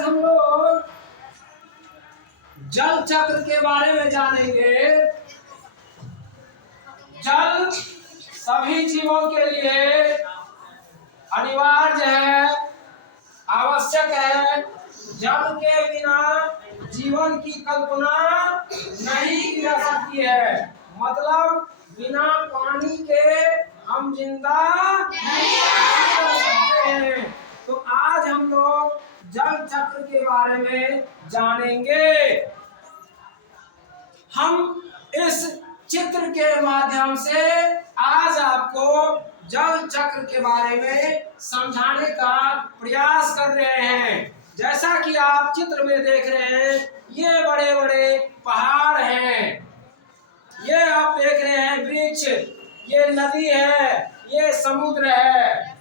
आज हम लोग जल चक्र के बारे में जानेंगे। जल सभी जीवों के लिए अनिवार्य है, आवश्यक है। जल के बिना जीवन की कल्पना नहीं की जा सकती है। मतलब बिना पानी के हम जिंदा नहीं रह सकते हैं। तो आज हम लोग जल चक्र के बारे में जानेंगे। हम इस चित्र के माध्यम से आज आपको जल चक्र के बारे में समझाने का प्रयास कर रहे हैं। जैसा कि आप चित्र में देख रहे हैं, ये बड़े बड़े पहाड़ हैं, ये आप देख रहे हैं वृक्ष, ये नदी है, ये समुद्र है।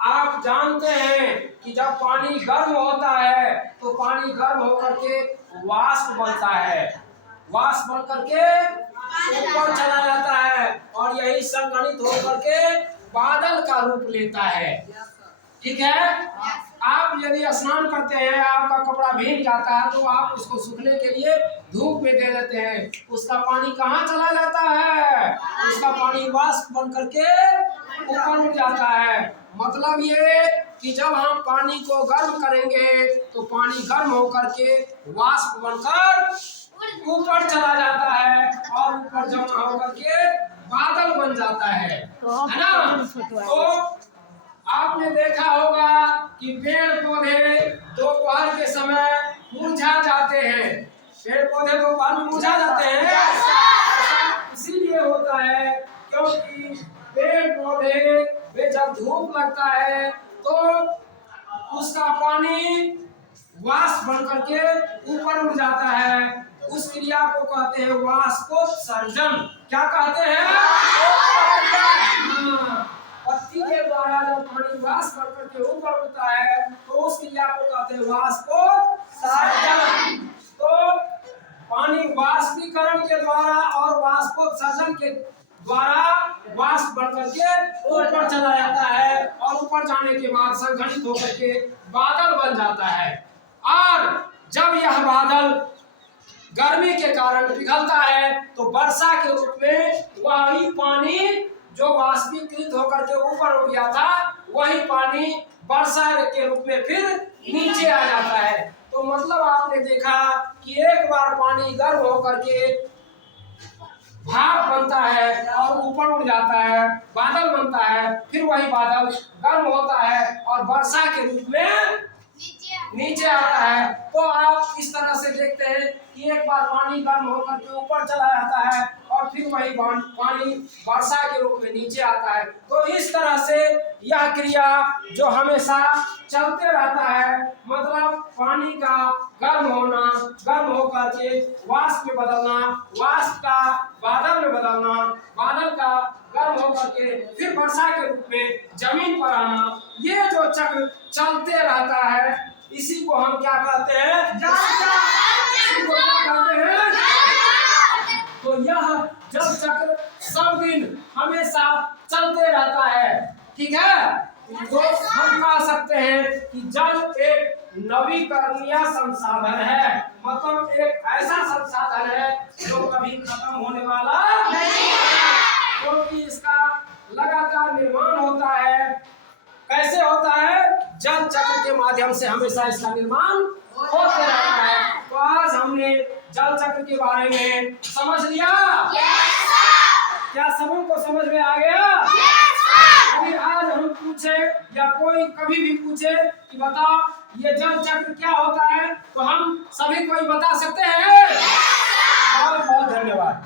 आप जानते हैं कि जब पानी गर्म होता है तो पानी गर्म होकर के वाष्प बनता है, वाष्प बन करके ऊपर चला जाता है और यही संगठित होकर के बादल का रूप लेता है। ठीक है। आप यदि स्नान करते हैं, आपका कपड़ा भीग जाता है तो आप उसको सूखने के लिए धूप में दे देते हैं। उसका पानी कहाँ चला जाता है? उसका पानी वाष्प बन करके ऊपर उठ जाता है। मतलब ये कि जब हम पानी को गर्म करेंगे तो पानी गर्म होकर के वाष्प बनकर ऊपर चला जाता है और ऊपर जमा होकर के बादल बन जाता है ना। तो आपने देखा होगा कि पेड़ पौधे दोपहर के समय मुरझा जाते हैं। पेड़ पौधे दोपहर में मुरझा जाते हैं, इसीलिए होता है क्योंकि पेड़ पौधे वे जब धूप लगता है तो उसका पानी वाष्प बन करके ऊपर उड़ जाता है। उस क्रिया को कहते हैं वाष्पोत्सर्जन। क्या कहते हैं? पत्ती के द्वारा जब पानी वाष्प बन करके ऊपर उड़ता है तो उस क्रिया को कहते हैं वाष्पोत्सर्जन। तो पानी वाष्पीकरण के द्वारा और वाष्पोत्सर्जन के द्वारा वाष्प बन करके ऊपर चला जाता है और ऊपर जाने के बाद संघनित होकर के बादल बन जाता है। और जब यह बादल गर्मी के कारण पिघलता है तो वर्षा के रूप में वही पानी जो वाष्पीकृत होकर के ऊपर उठ गया था, वही पानी वर्षा के रूप में फिर नीचे आ जाता है। तो मतलब आपने देखा कि एक बार पानी गर्म होकर के भाप बनता है और ऊपर उड़ जाता है, बादल बनता है, फिर वही बादल गर्म होता है और वर्षा के रूप में नीचे आता है। तो आप इस तरह से देखते हैं कि एक बार पानी गर्म होकर के ऊपर चला जाता है और फिर वही पानी वर्षा के रूप में नीचे आता है। तो इस तरह से यह क्रिया जो हमेशा चलते रहता है, मतलब पानी का गर्म होना, गर्म होकर के वाष्प में बदलना, वाष्प का बादल में बदलना, बादल का गर्म होकर के फिर वर्षा के रूप में जमीन पर आना, ये जो चक्र चलते रहता है, इसी को हम क्या कहते हैं? इसी को क्या कहते हैं? तो यह जल चक्र सब दिन हमेशा चलते रहता है। ठीक है। तो हम कह सकते हैं कि जल एक नवीकरणीय संसाधन है। मतलब एक ऐसा संसाधन है जो कभी खत्म होने वाला नहीं है, क्योंकि इसका लगातार निर्माण होता है। कैसे होता है? जल चक्र के माध्यम से हमेशा इसका निर्माण होते रहता है। तो आज हमने जल चक्र के बारे में समझ लिया। क्या सभी को समझ में आ गया? अभी आज हम पूछे या कोई कभी भी पूछे कि बताओ ये जल चक्र क्या होता है, तो हम सभी कोई बता सकते हैं। बहुत बहुत धन्यवाद।